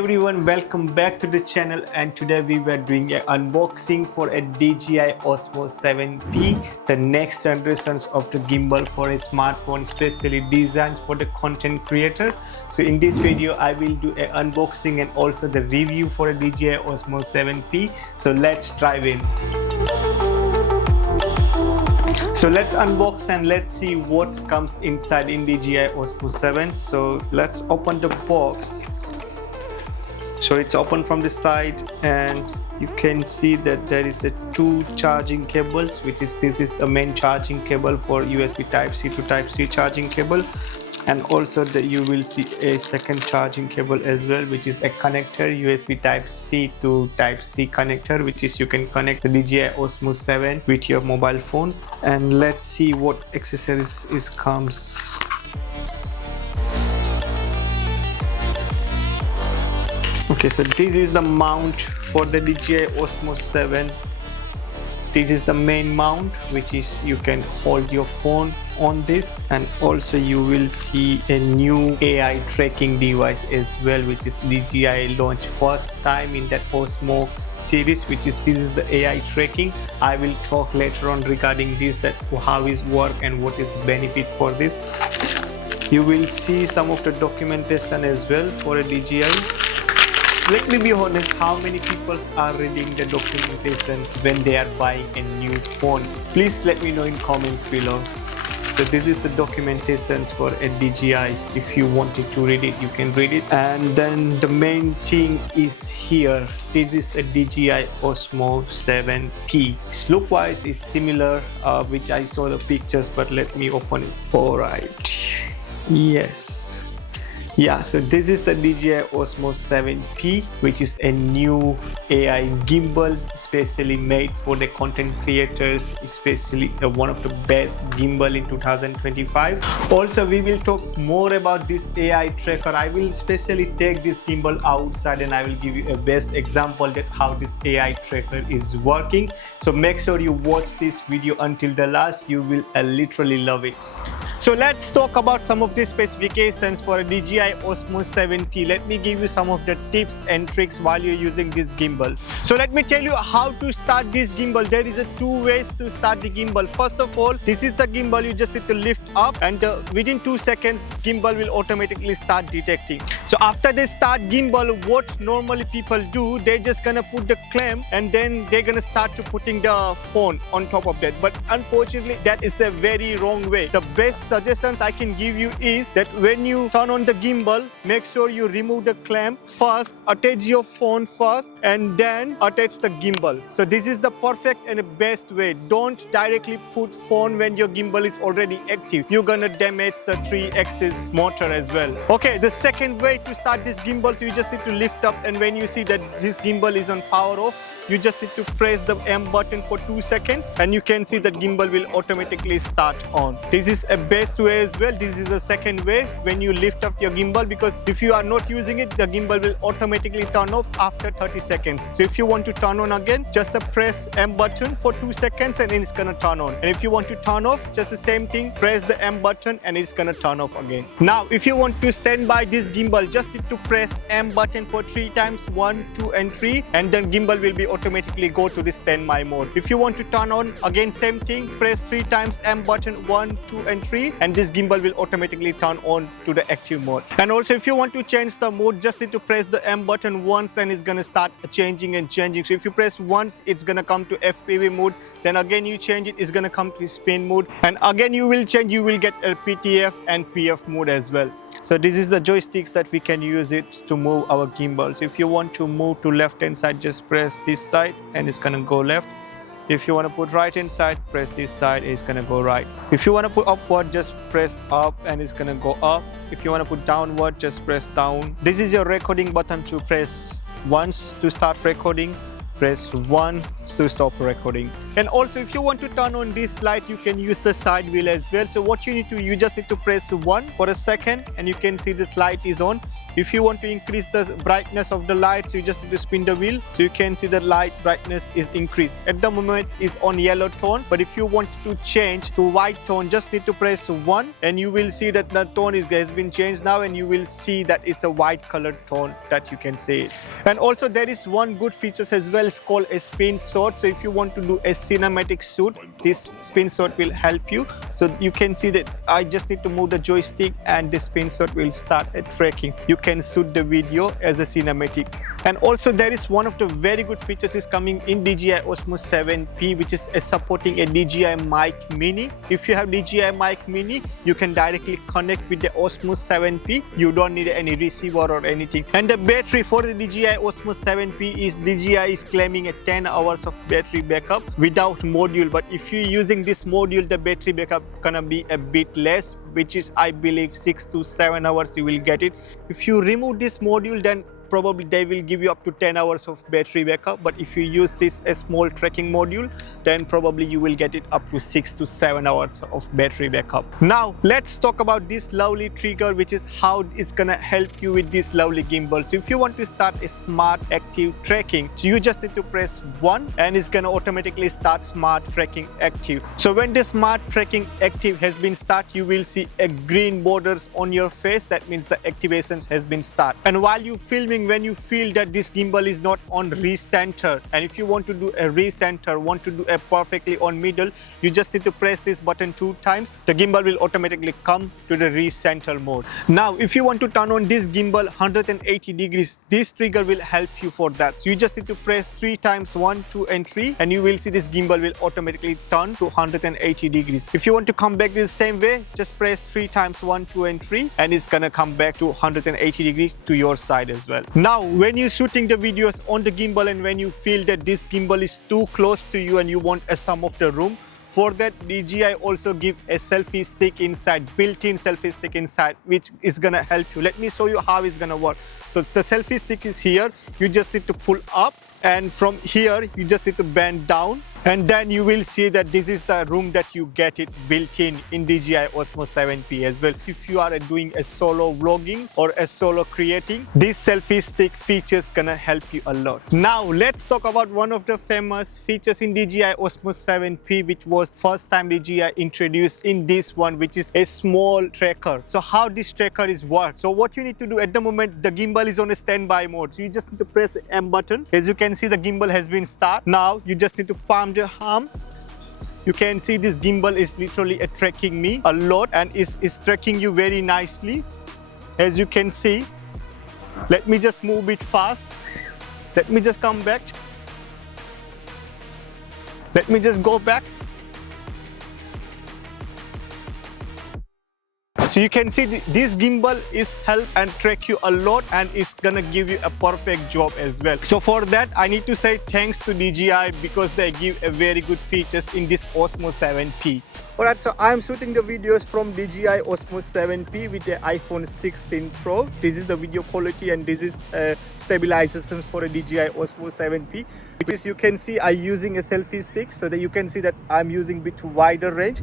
everyone, welcome back to the channel, and today we were doing an unboxing for a DJI Osmo 7P, the next generations of the gimbal for a smartphone specially designed for the content creator. So in this video I will do an unboxing and also the review for a DJI Osmo 7P. So let's dive in. So let's unbox and let's see what comes inside in DJI Osmo 7. So let's open the box. So it's open from the side and you can see that there is two charging cables, which is this is the main charging cable for USB Type-C to Type-C charging cable, and also you will see a second charging cable as well, which is a connector USB Type-C to Type-C connector, which is you can connect the DJI Osmo 7 with your mobile phone. And let's see what accessories comes. Okay, so this is the mount for the DJI Osmo 7. This is the main mount, which is you can hold your phone on this, and also you will see a new AI tracking device as well, which is DJI launched first time in that Osmo series, which is this is the AI tracking. I will talk later on regarding this, that how it works and what is the benefit for this. You will see some of the documentation as well for a DJI. Let me be honest, how many people are reading the documentations when they are buying a new phones? Please let me know in comments below. So this is the documentations for a DJI. If you wanted to read it, you can read it. And then the main thing is here. This is the DJI Osmo 7P. Its look wise is similar, which I saw the pictures, but let me open it. All right. Yes. Yeah, so this is the DJI Osmo 7P, which is a new AI gimbal specially made for the content creators, especially one of the best gimbal in 2025. Also, we will talk more about this AI tracker. I will specially take this gimbal outside and I will give you a best example that how this AI tracker is working. So make sure you watch this video until the last. You will literally love it. So let's talk about some of the specifications for a DJI Osmo 7P. Let me give you some of the tips and tricks while you're using this gimbal. So let me tell you how to start this gimbal. There is two ways to start the gimbal. First of all, this is the gimbal. You just need to lift up, and within 2 seconds, gimbal will automatically start detecting. So after they start gimbal, what normally people do, they're just gonna put the clamp and then they're gonna start to putting the phone on top of that. But unfortunately, that is a very wrong way. The best suggestions I can give you is that when you turn on the gimbal, make sure you remove the clamp first, attach your phone first, and then attach the gimbal. So this is the perfect and the best way. Don't directly put phone when your gimbal is already active. You're gonna damage the 3-axis motor as well. Okay, the second way to start this gimbal, so you just need to lift up, and when you see that this gimbal is on power off, you just need to press the M button for 2 seconds and you can see that gimbal will automatically start on. This is a best way as well. This is the second way when you lift up your gimbal, because if you are not using it, the gimbal will automatically turn off after 30 seconds. So if you want to turn on again, just press M button for 2 seconds and it's gonna turn on. And if you want to turn off, just the same thing, press the M button and it's gonna turn off again. Now, if you want to stand by this gimbal, just need to press M button for 3 times, 1, 2 and 3, and then gimbal will be automatically go to the standby mode. If you want to turn on, again same thing, press 3 times M button, 1, 2 and 3, and this gimbal will automatically turn on to the active mode. And also if you want to change the mode, just need to press the M button once and it's gonna start changing and changing. So if you press once, it's gonna come to FPV mode, then again you change it, it's gonna come to spin mode, and again you will change, you will get a PTF and PF mode as well. So this is the joysticks that we can use it to move our gimbal. So if you want to move to left hand side, just press this side and it's gonna go left. If you want to put right hand side, press this side, it's gonna go right. If you want to put upward, just press up and it's gonna go up. If you want to put downward, just press down. This is your recording button. To press once to start recording, press 1 to stop recording. And also if you want to turn on this light, you can use the side wheel as well. So what you just need to press 1 for a second and you can see this light is on. If you want to increase the brightness of the lights, you just need to spin the wheel. So you can see the light brightness is increased. At the moment is on yellow tone, but if you want to change to white tone, just need to press 1 and you will see that the tone has been changed now, and you will see that it's a white colored tone that you can see it. And also there is one good feature as well, it's called a spin sword. So if you want to do a cinematic shoot, this spin sword will help you. So you can see that I just need to move the joystick and the spin sword will start tracking. You can shoot the video as a cinematic. And also there is one of the very good features is coming in DJI Osmo 7P, which is supporting a DJI Mic Mini. If you have DJI Mic Mini, you can directly connect with the Osmo 7P. You don't need any receiver or anything. And the battery for the DJI Osmo 7P is DJI is claiming a 10 hours of battery backup without module. But if you're using this module, the battery backup gonna be a bit less, which is I believe 6 to 7 hours you will get it. If you remove this module, then probably they will give you up to 10 hours of battery backup. But if you use this a small tracking module, then probably you will get it up to 6 to 7 hours of battery backup. Now let's talk about this lovely trigger, which is how it's gonna help you with this lovely gimbal. So if you want to start a smart active tracking, so you just need to press 1 and it's gonna automatically start smart tracking active. So when the smart tracking active has been started, you will see a green borders on your face. That means the activation has been started. And while you filming, when you feel that this gimbal is not on recenter, and if you want to do a recenter, want to do a perfectly on middle, you just need to press this button 2 times. The gimbal will automatically come to the recenter mode. Now if you want to turn on this gimbal 180 degrees, this trigger will help you for that. So you just need to press 3 times, 1, 2 and 3, and you will see this gimbal will automatically turn to 180 degrees. If you want to come back the same way, just press 3 times, 1, 2 and 3, and it's gonna come back to 180 degrees to your side as well. Now when you're shooting the videos on the gimbal and when you feel that this gimbal is too close to you and you want some of the room, for that DJI also give a selfie stick inside, built-in selfie stick inside, which is gonna help you. Let me show you how it's gonna work. So the selfie stick is here, you just need to pull up, and from here you just need to bend down, and then you will see that this is the room that you get it built in DJI Osmo 7P as well. If you are doing a solo vlogging or a solo creating, this selfie stick features gonna help you a lot. Now let's talk about one of the famous features in DJI Osmo 7P, which was first time DJI introduced in this one, which is a small tracker. So how this tracker is work? So what you need to do at the moment, the gimbal is on a standby mode. So you just need to press the M button. As you can see, the gimbal has been started. Now you just need to palm the arm. You can see this gimbal is literally tracking me a lot and is tracking you very nicely. As you can see, let me just move it fast. Let me just come back. Let me just go back. So you can see this gimbal is help and track you a lot, and it's gonna give you a perfect job as well. So for that, I need to say thanks to DJI because they give a very good features in this Osmo 7P. Alright, so I'm shooting the videos from DJI Osmo 7P with the iPhone 16 Pro. This is the video quality and this is stabilization for a DJI Osmo 7P. Which is, you can see I'm using a selfie stick so that you can see that I'm using a bit wider range.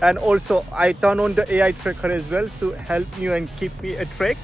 And also I turn on the AI tracker as well to help me and keep me a track.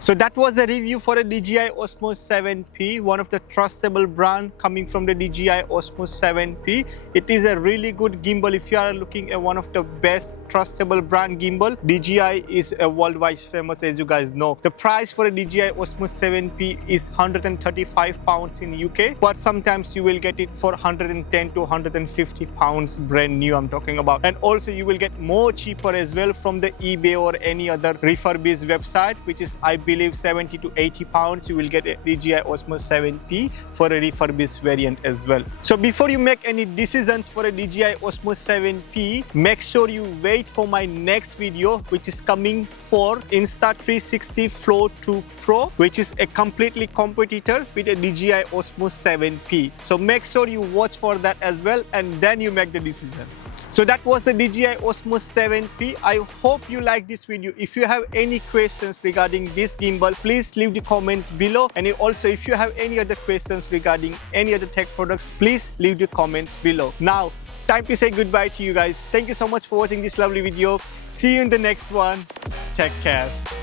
So that was a review for a DJI Osmo 7P, one of the trustable brand coming from the DJI Osmo 7P. It is a really good gimbal. If you are looking at one of the best trustable brand gimbal, DJI is a worldwide famous, as you guys know. The price for a DJI Osmo 7P is £135 in UK, but sometimes you will get it for 110 to 150 pounds brand new I'm talking about. And also you will get more cheaper as well from the eBay or any other refurbished website, which is I believe 70 to 80 pounds. You will get a DJI Osmo 7P for a refurbished variant as well. So before you make any decisions for a DJI Osmo 7P, make sure you wait for my next video, which is coming for Insta360 Flow 2 Pro, which is a completely competitor with a DJI Osmo 7P. So make sure you watch for that as well, and then you make the decision. So that was the DJI Osmo 7P. I hope you liked this video. If you have any questions regarding this gimbal, please leave the comments below. And also, if you have any other questions regarding any other tech products, please leave the comments below. Now, time to say goodbye to you guys. Thank you so much for watching this lovely video. See you in the next one. Take care.